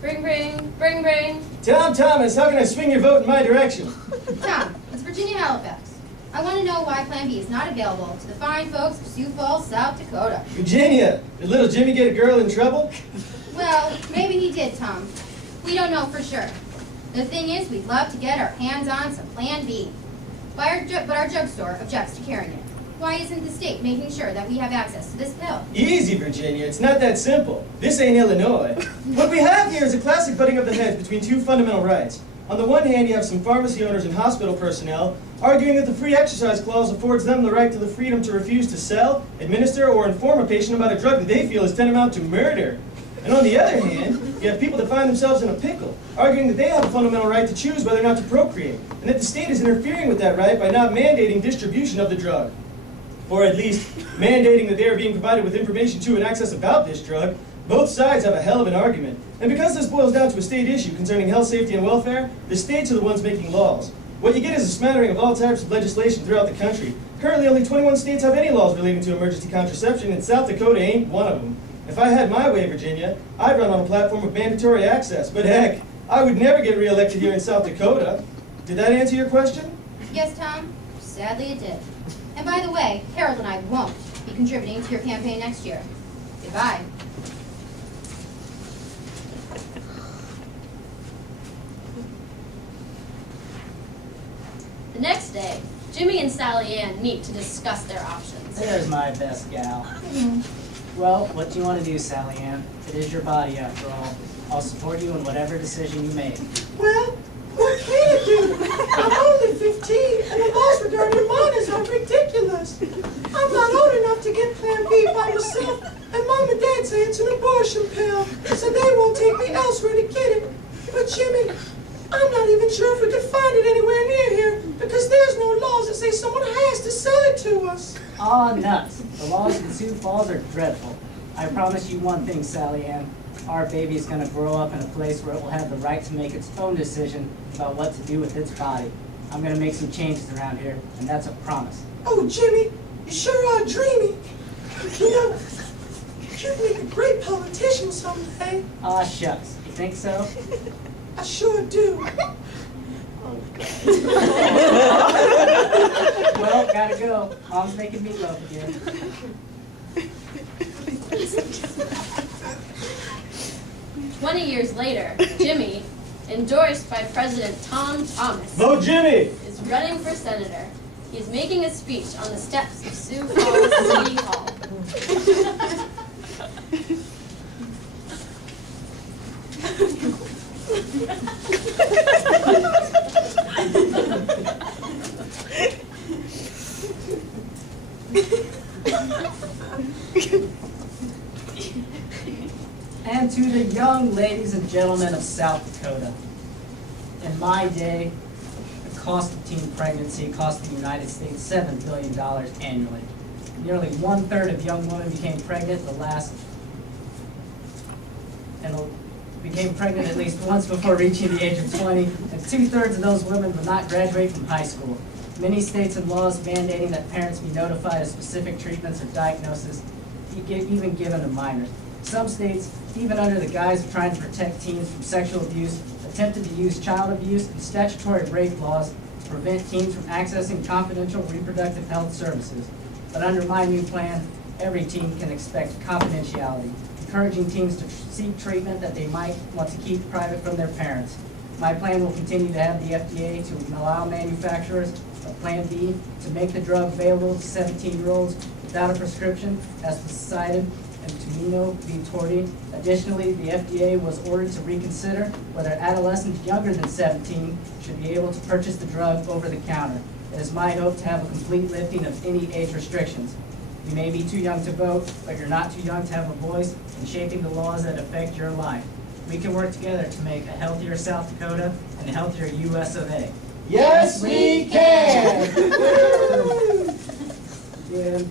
Bring, bring, bring, bring. Tom Thomas, how can I swing your vote in my direction? Tom, it's Virginia Halifax. I want to know why Plan B is not available to the fine folks of Sioux Falls, South Dakota. Virginia, did little Jimmy get a girl in trouble? Well, maybe he did, Tom. We don't know for sure. The thing is, we'd love to get our hands on some Plan B. But our drugstore objects to carrying it. Why isn't the state making sure that we have access to this pill? Easy, Virginia. It's not that simple. This ain't Illinois. What we have here is a classic butting of the heads between two fundamental rights. On the one hand, you have some pharmacy owners and hospital personnel arguing that the free exercise clause affords them the right to the freedom to refuse to sell, administer, or inform a patient about a drug that they feel is tantamount to murder. And on the other hand, you have people that find themselves in a pickle, arguing that they have a fundamental right to choose whether or not to procreate, and that the state is interfering with that right by not mandating distribution of the drug. Or at least, mandating that they are being provided with information to and access about this drug. Both sides have a hell of an argument. And because this boils down to a state issue concerning health, safety, and welfare, the states are the ones making laws. What you get is a smattering of all types of legislation throughout the country. Currently, only 21 states have any laws relating to emergency contraception, and South Dakota ain't one of them. If I had my way, Virginia, I'd run on a platform of mandatory access. But heck, I would never get reelected here in South Dakota. Did that answer your question? Yes, Tom. Sadly, it did. And by the way, Harold and I won't be contributing to your campaign next year. Goodbye. The next day, Jimmy and Sally Ann meet to discuss their options. There's my best gal. Well, what do you want to do, Sally Ann? It is your body, after all. I'll support you in whatever decision you make. Well, what can you do? I'm only 15, and the laws regarding minors are ridiculous. I'm not old enough to get Plan B by myself, and Mom and Dad say it's an abortion pill, so they won't take me elsewhere to get it. But Jimmy, I'm not even sure if we can find it anywhere near here, because there's no laws that say someone has to sell it to us. Aw, nuts. The laws in Sioux Falls are dreadful. I promise you one thing, Sally Ann. Our baby is going to grow up in a place where it will have the right to make its own decision about what to do with its body. I'm going to make some changes around here, and that's a promise. Oh, Jimmy, you sure are dreamy. You know, you'd make a great politician someday. Aw, shucks. You think so? I sure do. Well, gotta go. Mom's making meatloaf again. 20 years later, Jimmy, endorsed by President Tom Thomas, Vote Jimmy! is running for senator. He is making a speech on the steps of Sioux Falls City Hall. And to the young ladies and gentlemen of South Dakota, in my day, the cost of teen pregnancy cost the United States $7 billion annually. Nearly 1/3 of young women became pregnant became pregnant at least once before reaching the age of 20, and 2/3 of those women would not graduate from high school. Many states have laws mandating that parents be notified of specific treatments or diagnoses, even given to minors. Some states, even under the guise of trying to protect teens from sexual abuse, attempted to use child abuse and statutory rape laws to prevent teens from accessing confidential reproductive health services. But under my new plan, every teen can expect confidentiality, encouraging teens to seek treatment that they might want to keep private from their parents. My plan will continue to have the FDA to allow manufacturers of Plan B to make the drug available to 17-year-olds without a prescription, as Poseidon and Tumino v. Torti. Additionally, the FDA was ordered to reconsider whether adolescents younger than 17 should be able to purchase the drug over the counter. It is my hope to have a complete lifting of any age restrictions. You may be too young to vote, but you're not too young to have a voice in shaping the laws that affect your life. We can work together to make a healthier South Dakota and a healthier US of A. Yes, we can! Yeah.